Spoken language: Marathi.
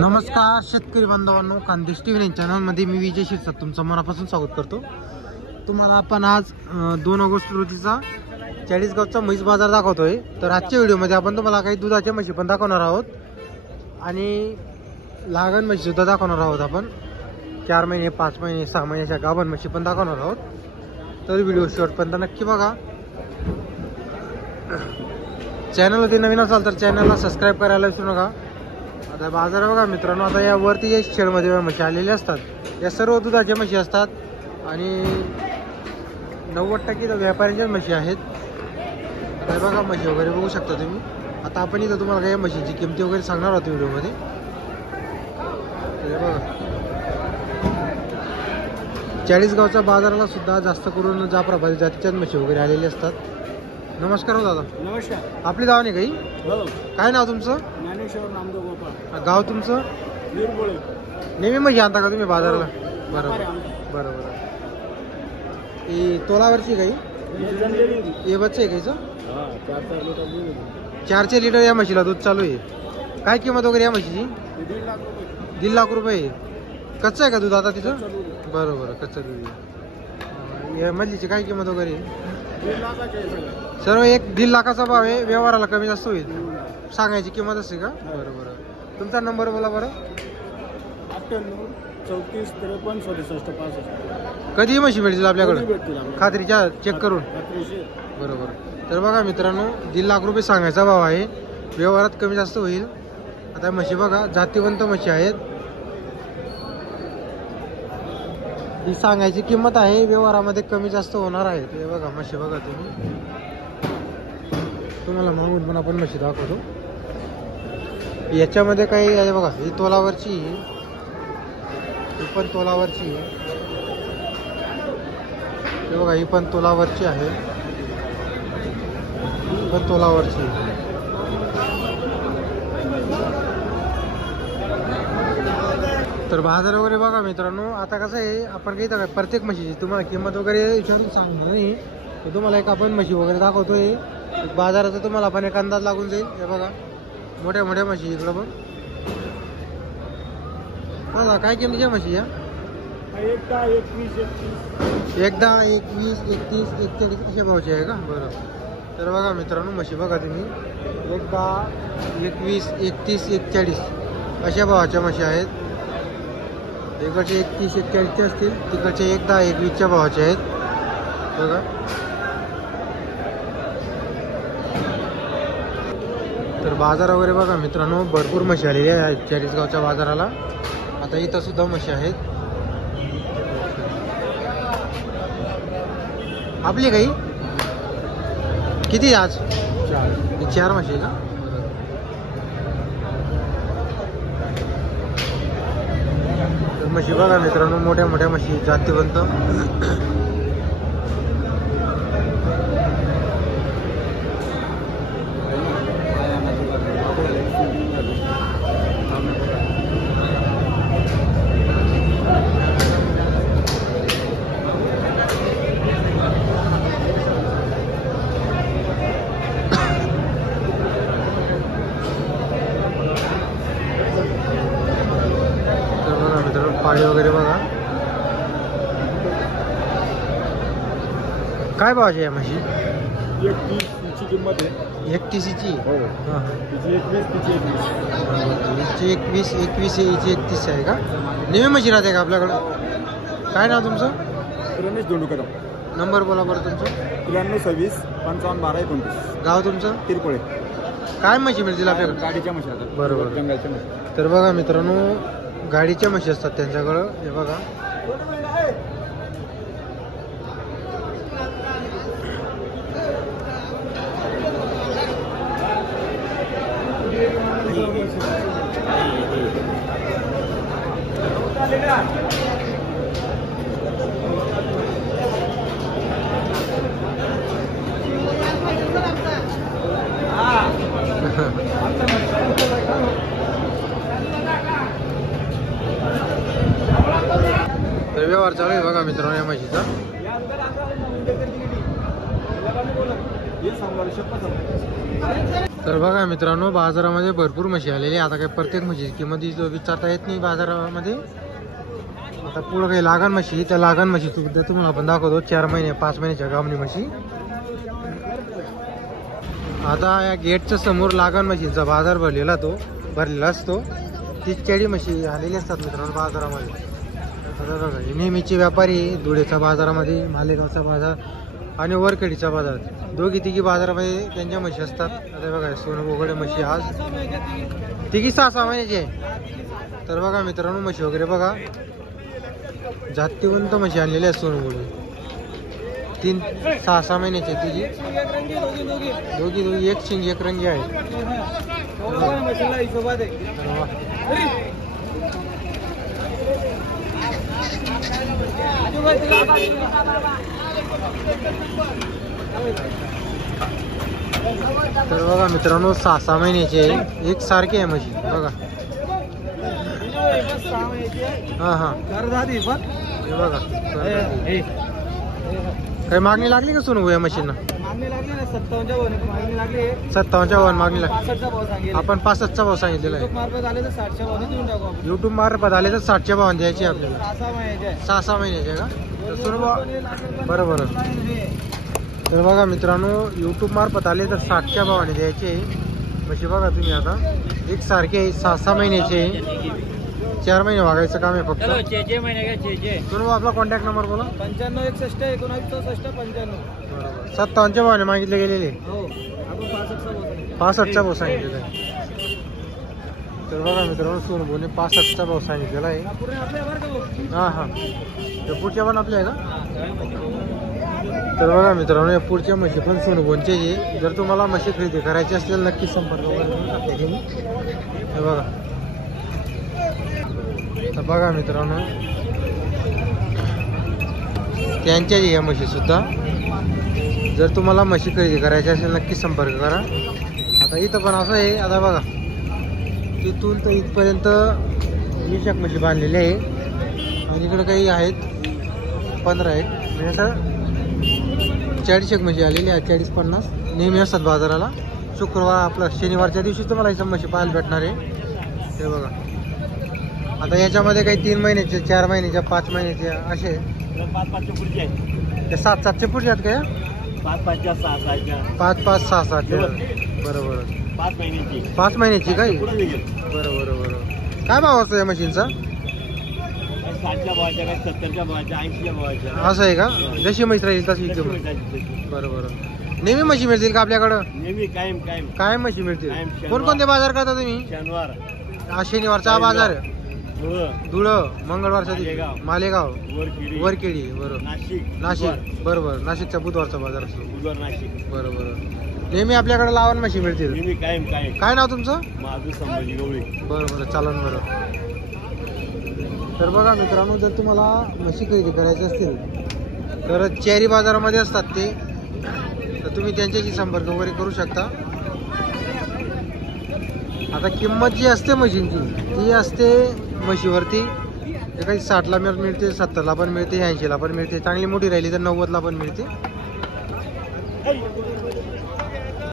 नमस्कार शेतकरी बांधवांनो, खानदेश टीव्ही चॅनलमध्ये मी विजय शिरसाट तुमचं मनापासून स्वागत करतो। तुम्हाला आपण आज 2 ऑगस्ट रोजीचा चाळीसगावचा म्हैस बाजार दाखवतोय। तर आजच्या व्हिडिओमध्ये आपण तुम्हाला काही दुधाच्या म्हशी पण दाखवणार आहोत आणि लागण म्हशी सुद्धा दाखवणार आहोत। आपण 4 महिने 5 महिने 6 महिन्याच्या गाभण म्हशी पण दाखवणार आहोत। तर व्हिडिओ शेवटपर्यंत नक्की बघा। चॅनलवरती नवीन असाल तर चॅनलला सबस्क्राईब करायला विसरू नका। आता बाजार बघा मित्रांनो, आता या वरती जे शेडमध्ये म्हशी आलेल्या असतात या सर्व दुधाच्या म्हशी असतात आणि 90% व्यापाऱ्यांच्याच म्हशी आहेत। आता बघा म्हशी वगैरे बघू शकता तुम्ही। आता आपण इथं तुम्हाला काही म्हशीची किमती वगैरे सांगणार आहोत व्हिडिओमध्ये। बघा चाळीसगावच्या बाजाराला सुद्धा जास्त करून जाफराबादी जातीच्याच म्हशी वगैरे आलेले असतात। नमस्कार हो दादा। नमस्कार। आपली गाव नाही काही? हो। काय नाव तुमचं? ज्ञानेश्वर नामदेव गोपाळ। गाव तुमचं? वीरबोळे। नेहमी म्हशी आणता का तुम्ही बाजाराला? बरोबर बरोबर। ही तोलावरची काही हे बच्चे आहे काहीचं? 4 लिटर या म्हशीला दूध चालू आहे। काय किंमत वगैरे या म्हशीची? 1.5 लाख रुपये। कच्चं आहे का दूध आता तिचं? बरोबर, कच्चं दूध आहे। या मधलीची काय किंमत वगैरे? सर्व 1.5 लाखाचा भाव आहे। व्यवहाराला कमी जास्त होईल, सांगायची किंमत असते का? बरोबर। तुमचा नंबर बोला बरं। 98 34 53 67 65। कधी म्हशी मिळतील आपल्याकडे? खात्रीच्या चेक करून? बरोबर। तर बघा मित्रांनो, 1.5 लाख रुपये सांगायचा भाव आहे, व्यवहारात कमी जास्त होईल। आता म्हशी बघा जातीवंत म्हशी आहेत। ही सांगायची किंमत आहे, व्यवहारामध्ये कमी जास्त होणार आहे। हे बघा म्हशी बघा तुम्ही। तुम्हाला मागून पण आपण म्हशी दाखवतो। याच्यामध्ये काही आहे बघा, ही तोलावरची, ही पण तोलावरची, हे बघा ही पण तोलावरची आहे, ही पण तोलावरची। तर बाजार वगैरे बघा मित्रांनो, आता कसं आहे आपण काही तर प्रत्येक म्हशीची तुम्हाला किंमत वगैरे विचारून सांगणार नाही, तर तुम्हाला एक आपण म्हशी वगैरे दाखवतोय बाजाराचा, तुम्हाला आपण एक अंदाज लागून जाईल। हे बघा मोठ्या मोठ्या म्हशी इकडं पण बघा। काय किमतीच्या म्हशी या? 1 10 21 31 अशा भावची आहे का? बरं। तर बघा मित्रांनो म्हशी बघा तुम्ही, 1 10 21 31 41 अशा भावाच्या म्हशी आहेत। इकडचे 31 41 असतील, तिकडचे 1 10 21 भावाचे आहेत बघा। तर बाजार वगैरे बघा मित्रांनो, भरपूर म्हशी आलेली आहेत चाळीसगावच्या बाजाराला। आता इथं सुद्धा म्हशी आहेत। आपली काही किती आज? 4 म्हशी आहे का? म्हशी बघा मित्रांनो, मोठ्या मोठ्या म्हशी जातीवंत। पाळी वगैरे बघा। काय भावाची आहे म्हशी? 31 ची किंमत आहे। 31ची? हो। हां, तिची 21 तिची 21। हिची 21 आहे, हिची 31 आहे का? नेहमी म्हशी राहते का आपल्याकडं? काय नाव तुमचं? रमेश धोंडूकर। नंबर बोला बरं तुमचं। 93 26 55 12 29। गाव तुमचं? तिरकोळे। काय म्हशी मिळतील आपल्याकडे? गाडीच्या म्हशी असतात। बरोबर, जंगलच्या म्हशी। तर बघा मित्रांनो, गाडीच्या म्हशी असतात त्यांच्याकडं। हे बघा तर व्यवहार चालू आहे बघा मित्रांनो या म्हशीचा। तर बघा मित्रांनो, बाजारामध्ये भरपूर म्हशी आलेली आहे. आता काही प्रत्येक म्हशीची किंमत विचारता येत नाही बाजारामध्ये. आता पुढं काही लागण म्हशी, त्या लागण म्हशी सुद्धा तुम्हाला आपण दाखवतो. 4 महिने 5 महिन्याच्या गावणी म्हशी. आता या गेटच्या समोर लागण म्हशीचा बाजार भरलेला असतो. 30-40 म्हशी आलेली असतात मित्रांनो बाजारामध्ये. आता बघा, नेहमीचे व्यापारी धुळेचा बाजारामध्ये, मालेगावचा बाजार आणि वरखेडीचा बाजार, दोघी तिघी बाजारामध्ये त्यांच्या म्हशी असतात. आता बघा, सोनगोगडे म्हशी आज तिघी 6-6 महिन्याची आहे. तर बघा मित्रांनो, म्हशी वगैरे बघा, जातीवंत म्हशी आणलेल्या आहेत सोनगोगडे. 3-6 महिन्याची तिघी, दोघी एक शिंग एक रंगी आहेत. तर बघा मित्रांनो, 6-6 महिन्याचे आहे, एक सारखे आहे म्हशी बघा. हा हा, हे बघा. काही मागणी लागली का सोनू या मशीनला? 57च्या भावाने मागणी लागली. आपण 65चा भाव सांगितलेला आहे. युट्यूब मार्फत आले तर 60च्या भावाने द्यायची आपल्याला. 6-6 महिन्याचे का? तर सोनू भाव बरोबर. तर बघा मित्रांनो, युट्यूब मार्फत आले तर 60च्या भावाने द्यायचे म्हशी. बघा तुम्ही, आता एक सारखे 6-6 महिन्याचे, 4 महिने वागायचं काम आहे फक्त. सोनू, आपला कॉन्टॅक्ट नंबर बोला. 9561196455. 57च्या भावाने मागितले गेलेले, 65चा भाव सांगितलेला आहे. तर बघा मित्रांनो, सोनूने 65चा भाव सांगितलेला आहे. हा हा, पुढच्या पण आपल्या आहे का? तर बघा मित्रांनो, या पुढच्या म्हशी पण सोनूचे आहे. जर तुम्हाला म्हशी खरेदी करायची असेल नक्की संपर्क करा. हे बघा. तर बघा मित्रांनो, त्यांच्या या म्हशी सुद्धा, जर तुम्हाला म्हशी खरेदी करायची असेल नक्की संपर्क करा. आता इथं पण असं आहे, आता बघा, तिथून तर इथपर्यंत 20 म्हशी बांधलेली आहे आणि इकडे काही आहेत 15 आहेत. म्हणजे असं 40 म्हशी आलेली आहेत. 40-50 नेहमी असतात बाजाराला. शुक्रवार आपलं शनिवारच्या दिवशी तुम्हाला इथं म्हशी पाहायला भेटणार आहे. हे बघा. आता याच्यामध्ये काही 3 महिन्याचे, 4 महिन्याच्या, 5 महिन्याचे असे 5-5च्या पुढचे आहेत. ते 7-7चे पुढचे आहेत का? 5-5च्या 6-6च्या 5-5-6-6 बरोबर. 5 महिन्याची काय? बरोबर. काय भाव असतो या मशीनचा? 60च्या भावाच्या, 70च्या भावाच्या, 80च्या भावाच्या. असं आहे का? जशी म्हैस राहील तशी किंमत. बरोबर. नेहमी म्हशी मिळतील का आपल्याकडं? नेहमी कायम म्हशी मिळतील. कोणकोणते बाजार करता तुम्ही? शनिवार, शनिवारचा बाजार, धुळं, मंगळवारचा मालेगाव, मालेगाव, वरखेडी, बरोबर. नाशिक, बरोबर. नाशिकचा बुधवारचा बाजार असतो. नाशिक, बरोबर. नेहमी आपल्याकडे लावण म्हशी मिळतील. नेहमी कायम. काय नाव तुमचं? माझं संभाजी गवळी. बरोबर, चालन. बरोबर. तर बघा मित्रांनो, जर तुम्हाला म्हशी खरेदी करायची असतील तर चेरी बाजारामध्ये असतात ते, तर तुम्ही त्यांच्याशी संपर्क वगैरे करू शकता. आता किंमत जी असते म्हशींची ती असते म्हशीवरती. काही 60ला मिळते, 70ला पण मिळते, 80ला पण मिळते. चांगली मोठी राहिली तर 90ला पण मिळते.